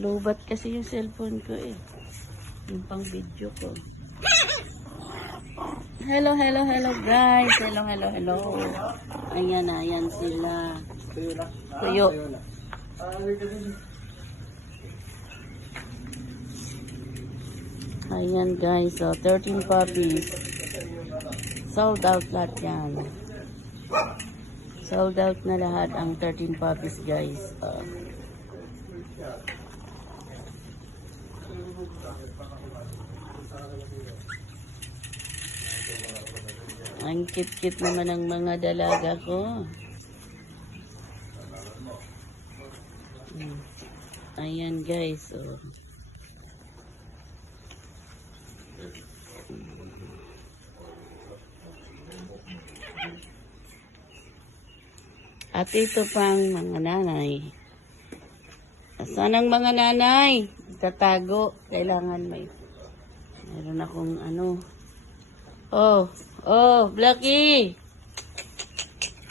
Lubat kasi yung cellphone ko eh. Yung pang video ko. Hello, hello, hello guys. Hello, hello, hello. Ayan, ayan sila. Tuyo. Ayan guys, so 13 puppies. Sold out lahat yan. Sold out na lahat ang 13 puppies guys. Oh. Ang cute-cute naman ng mga dalaga ko. Hmm. Ayan guys. Oh. At ito pang mga nanay. Saan ang mga nanay? Tatago. Kailangan may... Meron akong ano. Oh, oh, Blackie.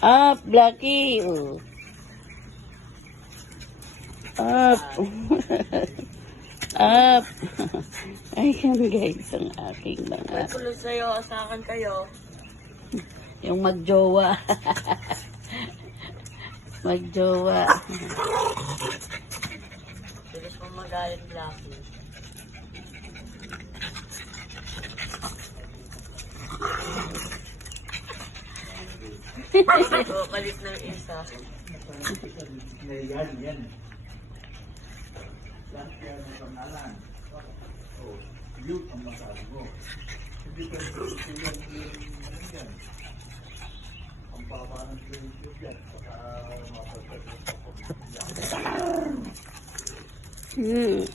Up, Blackie. Oh. Up. Up. Ayan guys, ang aking mga... Tuloy sa'yo, asakan kayo. Yung magjowa. magjowa. Bilis mo magalit, Blackie. Oo, kalit ng isa. Yan, yan. Lahat yan ang pangalan. Oh, yun ang masabi mo. Hindi ka yan. Ang baba ng friendship yan. Saka pagkakas. Hmm.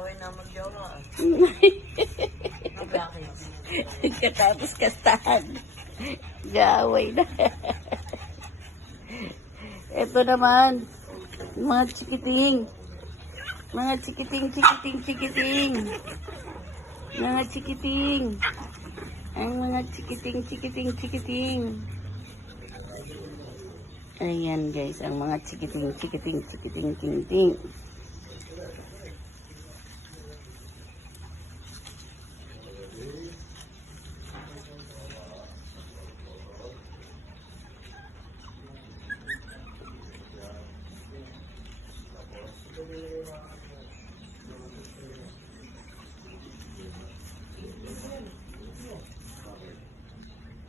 Nag-aaway na mag-jowa. Blackie. Katapos kastahan. Gaway na. Ito naman, mga chikiting. Mga chikiting, chikiting, chikiting. Mga chikiting. Ang mga chikiting, chikiting, chikiting. Ayan guys, ang mga chikiting, chikiting, chikiting, chikiting.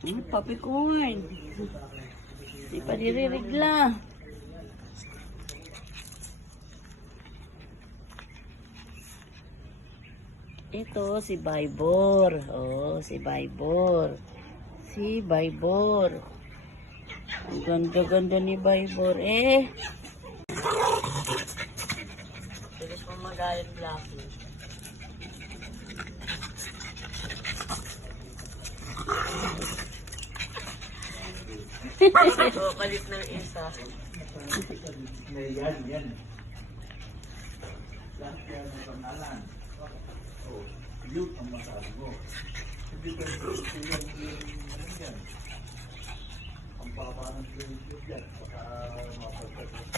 Hmm, papi corn. Di pa diririgla. Ito si Baybor. Oh, si Baybor. Si Baybor. Ang ganda-ganda ni Baybor. Eh, Bilis mo magalit, Blackie. Oo, kalit ng isa. Yan, yan. Lahat yan ang pangalan. Oh, yun ang masabi mo. Hindi silang ano yan. Ang baba ng friendship yan. Saka mapagdating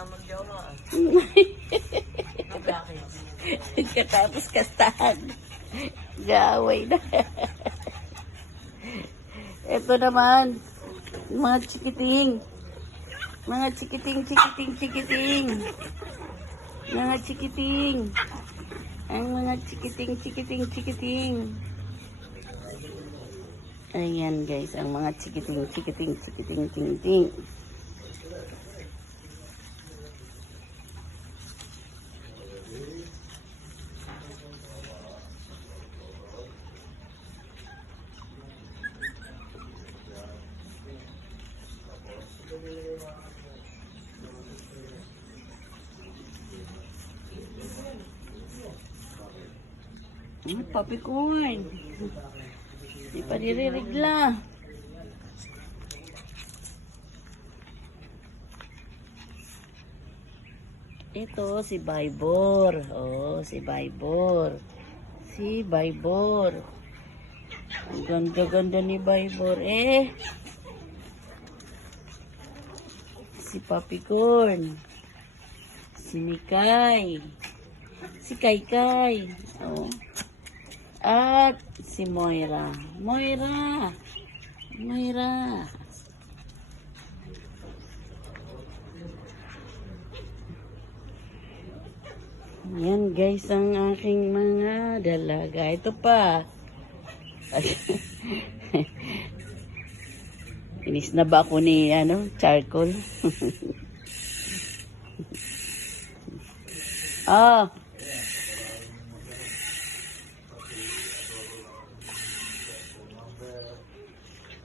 sa pagkakas. Nag-aaway na mag-jowa. Blackie. Katapos kastahan. Gaway na. Ito naman, mga chikiting. Mga chikiting, chikiting, chikiting. Mga chikiting. Ang mga chikiting, chikiting, chikiting. Ayan guys, ang mga chikiting, chikiting, chikiting, chikiting. Hmm, puppy corn. Di pa niririgla. Ito, si Baibor. Oh, si Baibor. Si Baibor. Ang ganda-ganda ni Baibor. Eh, Si Papi Corn. Si Mikay. Si Kaykay. Oh. At si Moira. Moira. Moira. Yan guys ang aking mga dalaga. Ito pa. Inis na ba ako ni ano, charcoal? ah.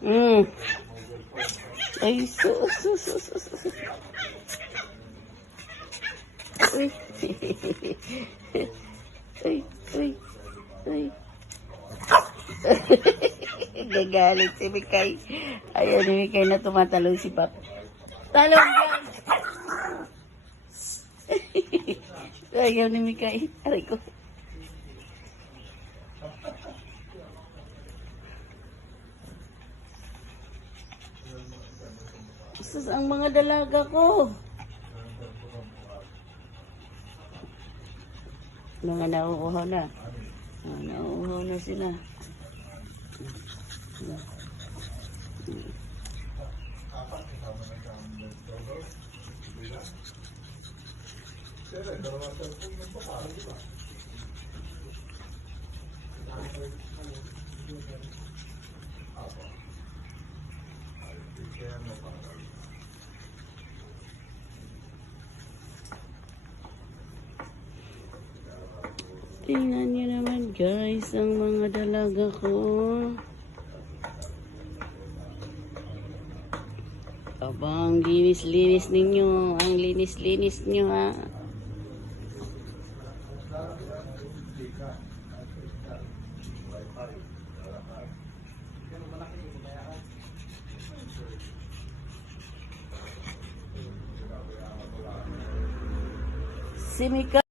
Mm. Ay, sus, sus, sus, sus, sus. Uy. uy, uy, uy. Gagalit si Mikay. Ayaw ni Mikay na tumatalong si Pap. Talong yan! Ayaw ni Mikay. Aray ko. Sus, ang mga dalaga ko. Mga nauuhaw na. Ah, nauuhaw na sila. Tingnan niyo naman guys ang mga dalaga ko. Abang linis-linis ninyo. Ang linis-linis niyo ha. Si Mika